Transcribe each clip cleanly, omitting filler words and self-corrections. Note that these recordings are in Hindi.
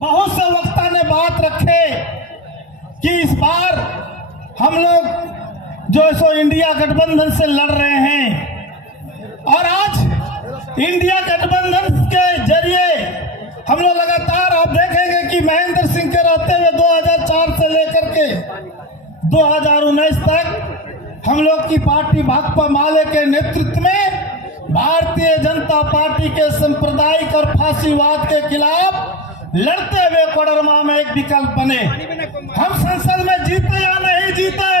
बहुत से वक्ता ने बात रखे कि इस बार हम लोग जो सो इंडिया गठबंधन से लड़ रहे हैं और आज इंडिया गठबंधन के जरिए हम लोग लगातार आप देखेंगे कि महेंद्र सिंह के रहते हुए 2004 से लेकर के 2019 तक हम लोग की पार्टी भाकपा माले के नेतृत्व में भारतीय जनता पार्टी के सांप्रदायिक और फांसीवाद के खिलाफ लड़ते हुए कोडरमा में एक विकल्प बने। हम संसद में जीते या नहीं जीते,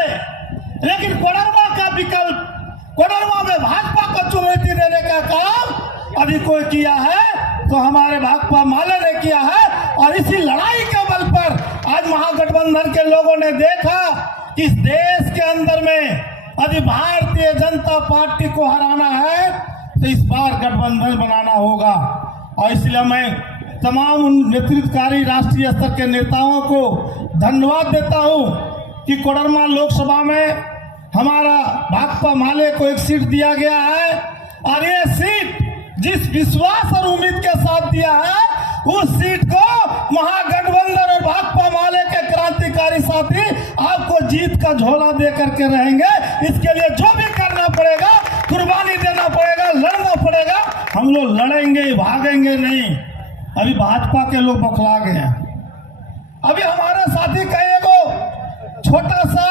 लेकिन कोडरमा का विकल्प, कोडरमा में भाजपा को चुनौती देने का काम अभी कोई किया है तो हमारे भाकपा माले ने किया है। और इसी लड़ाई के बल पर आज महागठबंधन के लोगों ने देखा कि इस देश के अंदर में यदि भारतीय जनता पार्टी को हराना है तो इस बार गठबंधन बनाना होगा। और इसलिए मैं तमाम नेतृत्वकारी राष्ट्रीय स्तर के नेताओं को धन्यवाद देता हूं कि कोडरमा लोकसभा में हमारा भाकपा माले को एक सीट दिया गया है और ये सीट जिस विश्वास और उम्मीद के साथ दिया है उस सीट को महागठबंधन और भाकपा माले के क्रांतिकारी साथी आपको जीत का झोला दे करके रहेंगे। इसके लिए जो भी करना पड़ेगा, कुर्बानी देना पड़ेगा, लड़ना पड़ेगा, हम लोग लड़ेंगे, भागेंगे नहीं। अभी भाजपा के लोग बौखला गए हैं। अभी हमारे साथी कई को छोटा सा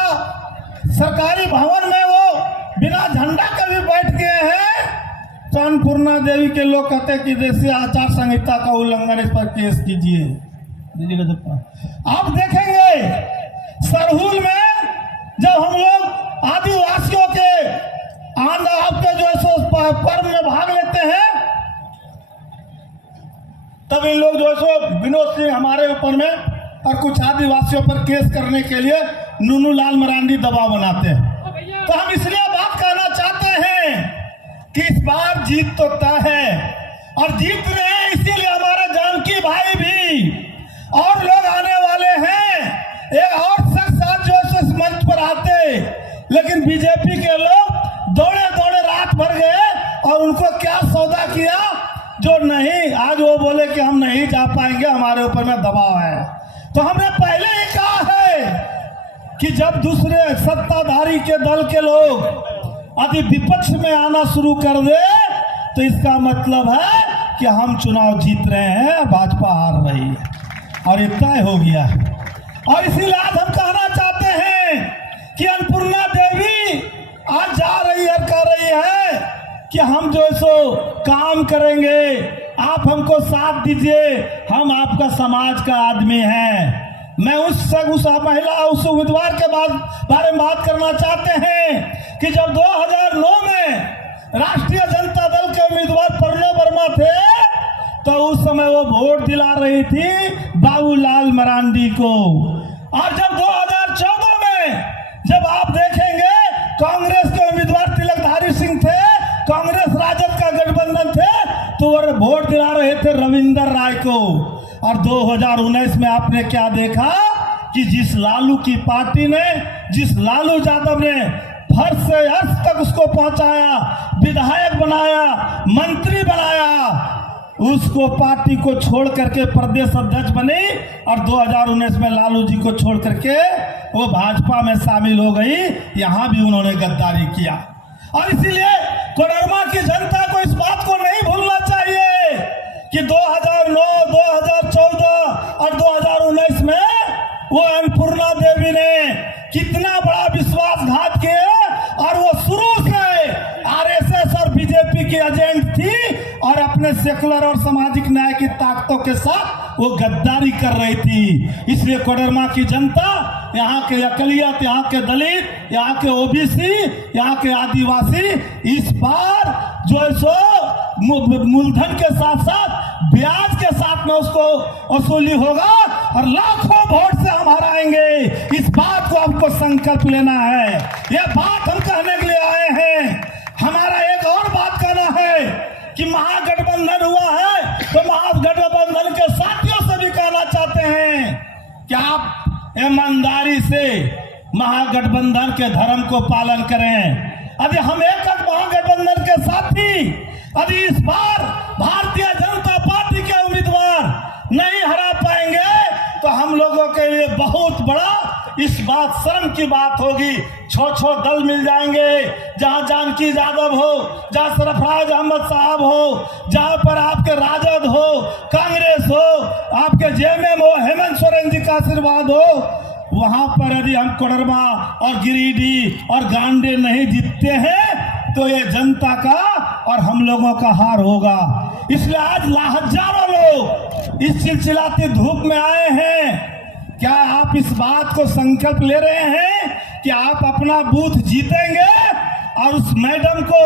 सरकारी भवन में वो बिना झंडा के भी बैठ गए हैं तो अन्नपूर्णा देवी के लोग कहते हैं कि जैसे आचार संहिता का उल्लंघन, इस पर केस कीजिए। आप देखेंगे सरहुल में जब हम लोग आदिवासियों के आपके जो पर्व में भाग लेते हैं तब इन लोग जो है विनोद सिंह हमारे ऊपर में और कुछ आदिवासियों पर केस करने के लिए नूनू लाल मरांडी दबाव बनाते हैं। तो हम इसलिए बात कहना चाहते हैं कि इस बार जीत तो तय है और जीत रहे हैं, इसीलिए हमारे जानकी भाई भी और लोग आने वाले हैं। एक और शख्स आज जो इस मंच पर आते, लेकिन बीजेपी के लोग दौड़े दौड़े रात भर गए और उनको क्या सौदा किया जो नहीं, आज वो बोले कि हम नहीं जा पाएंगे, हमारे ऊपर में दबाव है। तो हमने पहले ही कहा है कि जब दूसरे सत्ताधारी के दल के लोग यदि विपक्ष में आना शुरू कर दे तो इसका मतलब है कि हम चुनाव जीत रहे हैं, भाजपा हार रही है और ये तय हो गया है। और इसीलिए आज हम कहना चाहते हैं कि अन्नपूर्णा देवी आज जा रही है, कह रही है कि हम जो सो काम करेंगे, आप हमको साथ दीजिए, हम आपका समाज का आदमी हैं। मैं उस महिला, उस उम्मीदवार के बारे में बात करना चाहते हैं कि जब 2009 में राष्ट्रीय जनता दल के उम्मीदवार प्रणव वर्मा थे तो उस समय वो वोट दिला रही थी बाबूलाल मरांडी को। और जब 2014 में जब आप देखेंगे कांग्रेस के उम्मीदवार तिलकधारी सिंह थे, कांग्रेस राजद का गठबंधन थे, तो वो वोट दिला रहे थे रविंदर राय को। और 2019 में आपने क्या देखा कि जिस लालू की पार्टी ने, जिस लालू यादव ने फर्श से अर्श तक उसको पहुंचाया, विधायक बनाया, मंत्री बनाया, उसको पार्टी को छोड़ करके प्रदेश अध्यक्ष बनी और 2019 में लालू जी को छोड़ करके वो भाजपा में शामिल हो गई। यहां भी उन्होंने गद्दारी किया। और इसीलिए कोडरमा की जनता को इस बात को नहीं भूलना चाहिए कि 2009, 2014 और 2019 में वो अन्नपूर्णा देवी ने कितना बड़ा विश्वासघात किया और वो शुरू से आरएसएस और बीजेपी की एजेंट थी और अपने सेकुलर और सामाजिक न्याय की ताकतों के साथ वो गद्दारी कर रही थी। इसलिए कोडरमा की जनता, यहाँ के अकलियत, यहाँ के दलित, यहाँ के ओबीसी, यहाँ के आदिवासी इस बार जो सो मूलधन के साथ साथ ब्याज के साथ में उसको वसूली होगा और लाखों वोट से हम हराएंगे। इस बात को आपको संकल्प लेना है। यह बात हम कहने के लिए आए हैं। हमारा एक और बात कहना है कि महागठबंधन हुआ है तो महागठबंधन के साथियों से भी कहना चाहते हैं कि आप ईमानदारी से महागठबंधन के धर्म को पालन करें। यदि हम एक महागठबंधन के साथी यदि इस बार भारतीय जनता पार्टी के उम्मीदवार नहीं हरा पाएंगे बड़ा इस बात शर्म की बात होगी। छो दल मिल जाएंगे, जहां जानकी यादव हो, जहां सरफराज अहमद साहब हो, जहां पर आपके राजद हो, कांग्रेस हो, आपके जेएमएम हो, हेमंत सोरेन जी का आशीर्वाद हो, वहां पर यदि हम कोडरमा और गिरिडीह और गांडे नहीं जीतते हैं तो ये जनता का और हम लोगों का हार होगा। इसलिए आज हजारों लोग इस चिलचिलाती धूप में आए हैं। क्या आप इस बात को संकल्प ले रहे हैं कि आप अपना बूथ जीतेंगे और उस मैडम को,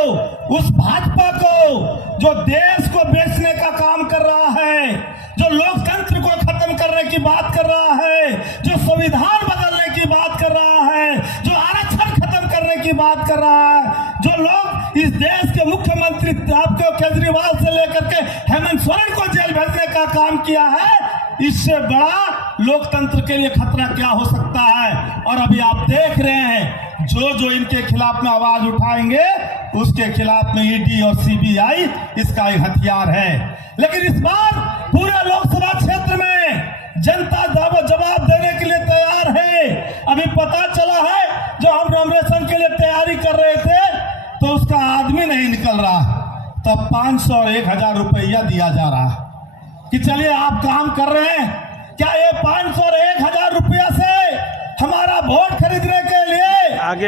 उस भाजपा को जो देश को बेचने का काम कर रहा है, जो लोकतंत्र को खत्म करने की बात कर रहा है, जो संविधान बदलने की बात कर रहा है, जो आरक्षण खत्म करने की बात कर रहा है, जो लोग इस देश के मुख्यमंत्री आपके केजरीवाल से लेकर के हेमंत सोरेन को जेल भेजने का काम किया है, इससे बड़ा लोकतंत्र के लिए खतरा क्या हो सकता है। और अभी आप देख रहे हैं जो इनके खिलाफ में आवाज उठाएंगे उसके खिलाफ में ईडी और सीबीआई इसका एक हथियार है। लेकिन इस बार पूरे लोकसभा क्षेत्र में जनता जवाब देने के लिए तैयार है। अभी पता चला है जो हम नॉमिनेशन के लिए तैयारी कर रहे थे तो उसका आदमी नहीं निकल रहा, तब 500 और 1000 रुपया दिया जा रहा है कि चलिए आप काम कर रहे हैं। क्या ये 500 और 1000 रुपया से हमारा वोट खरीदने के लिए,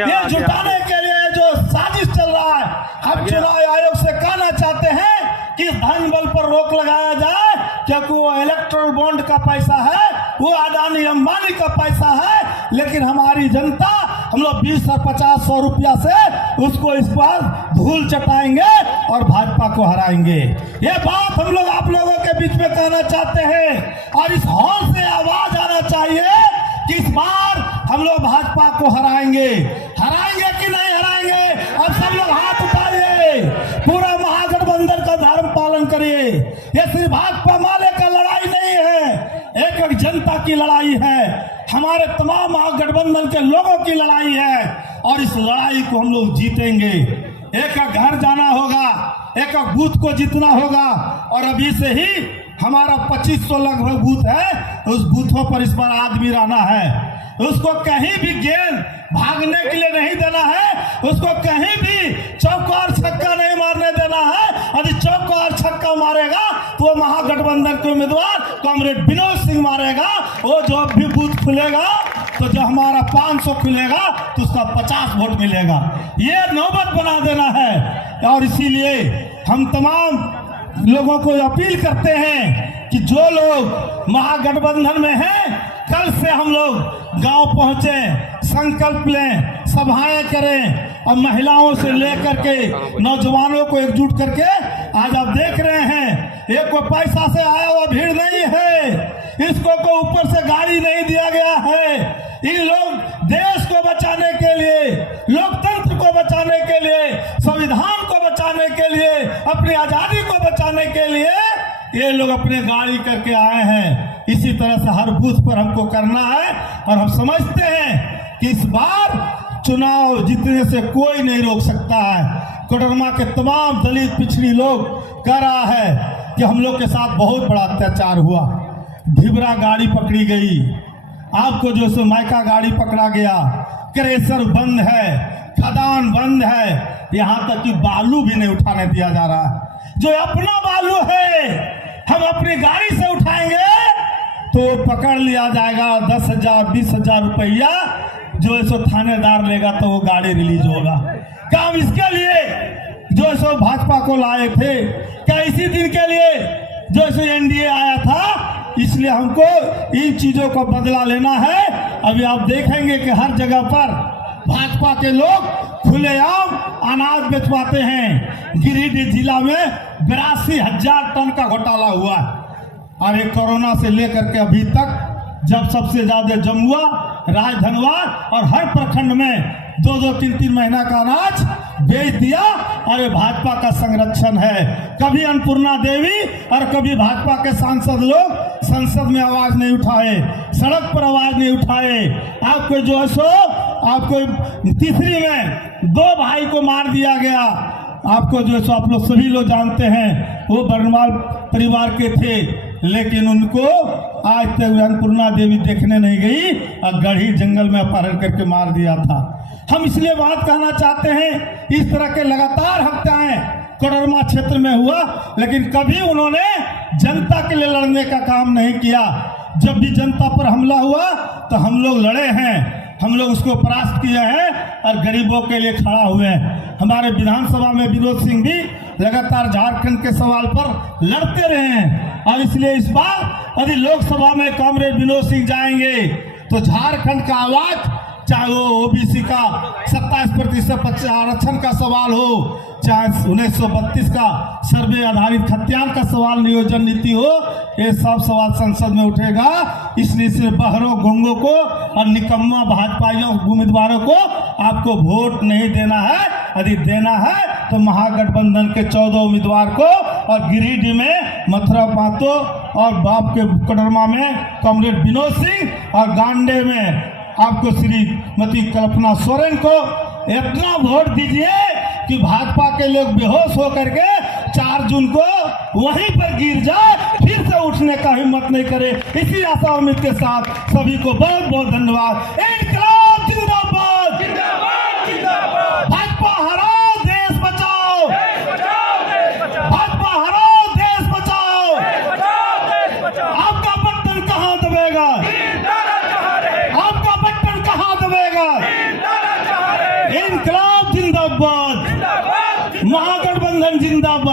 ये जुटाने के लिए जो साजिश चल रहा है, हम चुनाव आयोग से कहना चाहते हैं कि धन बल पर रोक लगाया जाए, क्योंकि वो इलेक्ट्रल बॉन्ड का पैसा है, वो अडानी अंबानी का पैसा है। लेकिन हमारी जनता, हम लोग 20 और 50 रुपया से उसको इस बार धूल चटाएंगे और भाजपा को हराएंगे। ये बात हम लोग आप लोगों के बीच में कहना चाहते हैं और इस हॉल से आवाज आना चाहिए कि इस बार हम लोग भाजपा को हराएंगे। हराएंगे कि नहीं हराएंगे? अब सब लोग हाथ उठाइए, पूरा महागठबंधन का धर्म पालन करिए। ये सिर्फ भाजपा माले का लड़ाई नहीं है, एक जनता की लड़ाई है, हमारे तमाम महागठबंधन के लोगों की लड़ाई है और इस लड़ाई को हम लोग जीतेंगे। एक घर जाना होगा, एक बूथ को जीतना होगा और अभी से ही हमारा 2500 लगभग बूथ है, उस बूथों पर इस बार आदमी रहना है। उसको कहीं भी गेंद भागने के लिए नहीं देना है, उसको कहीं भी चौका और छक्का नहीं मारने देना है। यदि चौका और छक्का मारेगा तो वो महागठबंधन के उम्मीदवार कॉमरेड विनोद सिंह मारेगा। वो जो भी बूथ खुलेगा तो जो हमारा 500 खुलेगा तो उसका 50 वोट मिलेगा। ये नौबत बना देना है और इसीलिए हम तमाम लोगों को अपील करते हैं कि जो लोग महागठबंधन में हैं, कल से हम लोग गांव पहुंचे, संकल्प लें, सभाएं करें और महिलाओं से लेकर के नौजवानों को एकजुट करके, आज आप देख रहे हैं एक को पैसा से आया हुआ भीड़ नहीं है, इसको को ऊपर से गाड़ी नहीं दिया गया है। इन लोग देश को बचाने के लिए, लोकतंत्र को बचाने के लिए, संविधान को बचाने के लिए, अपनी आजादी को बचाने के लिए ये लोग अपने गाड़ी करके आए हैं। इसी तरह से हर बूथ पर हमको करना है और हम समझते हैं कि इस बार चुनाव जीतने से कोई नहीं रोक सकता है। कोडरमा के तमाम दलित पिछड़ी लोग कह रहा है कि हम लोग के साथ बहुत बड़ा अत्याचार हुआ, ढिबरा गाड़ी पकड़ी गई, आपको जो सो माइका गाड़ी पकड़ा गया, क्रेशर बंद है, खदान बंद है, यहाँ तक कि बालू भी नहीं उठाने दिया जा रहा है। जो अपना बालू है हम अपनी गाड़ी से उठाएंगे तो पकड़ लिया जाएगा, 10,000 20,000 रुपया जो सो थानेदार लेगा तो वो गाड़ी रिलीज होगा। क्या हम इसके लिए जो सो भाजपा को लाए थे? क्या इसी दिन के लिए जो सो एनडीए आया था? इसलिए हमको इन चीजों का बदला लेना है। अभी आप देखेंगे कि हर जगह पर भाजपा के लोग खुलेआम अनाज बेचवाते हैं। गिरिडीह जिला में 82,000 टन का घोटाला हुआ है और ये कोरोना से लेकर के अभी तक जब सबसे ज्यादा जमुआ, राजधनवार और हर प्रखंड में 2-2, 3-3 महीना का अनाज बेच दिया और ये भाजपा का संरक्षण है। कभी अन्नपूर्णा देवी और कभी भाजपा के सांसद लोग संसद में आवाज नहीं उठाए, सड़क पर आवाज नहीं उठाए। आपको जो है सो आपको तीसरी में 2 भाई को मार दिया गया, आपको जो है सो आप लोग सभी लोग जानते हैं, वो बरनवाल परिवार के थे। लेकिन उनको आज तक अन्नपूर्णा देवी देखने नहीं गई और गढ़ी जंगल में अपहरण करके मार दिया था। हम इसलिए बात कहना चाहते हैं, इस तरह के लगातार हत्याएं कोडरमा क्षेत्र में हुआ, लेकिन कभी उन्होंने जनता के लिए लड़ने का काम नहीं किया। जब भी जनता पर हमला हुआ तो हम लोग लड़े हैं, हम लोग उसको परास्त किए हैं और गरीबों के लिए खड़ा हुए हैं। हमारे विधानसभा में विनोद सिंह भी लगातार झारखंड के सवाल पर लड़ते रहे हैं और इसलिए इस बार यदि लोकसभा में कॉमरेड विनोद सिंह जाएंगे तो झारखंड का आवाज, चाहे वो ओबीसी का 27% आरक्षण का सवाल हो, चाहे 1932 का सर्वे आधारित खतियान का सवाल, नियोजन नीति हो, ये सब सवाल संसद में उठेगा। इसलिए सिर्फ बहरों गोंगों को और निकम्मा भाजपाइयों उम्मीदवारों को आपको वोट नहीं देना है। यदि देना है तो महागठबंधन के 14 उम्मीदवार को, और गिरिडीह में मथुरा पातो और बाप के कोडरमा में कॉमरेड विनोद सिंह और गांडे में आपको श्रीमती कल्पना सोरेन को इतना वोट दीजिए कि भाजपा के लोग बेहोश होकर के 4 जून को वहीं पर गिर जाए, फिर से उठने का हिम्मत नहीं करे। इसी आशा उम्मीद के साथ सभी को बहुत बहुत धन्यवाद। इनकलाब जिंदाबाद, जिंदाबाद, जिंदाबाद। भाजपा हराओ, देश बचाओ, देश बचाओ, देश बचाओ। भाजपा हराओ, देश बचाओ, देश बचाओ, देश बचाओ। आपका बटन कहाँ दबेगा? आपका बटन कहाँ दबेगा? इनकलाब जिंदाबाद, महागठबंधन जिंदाबाद।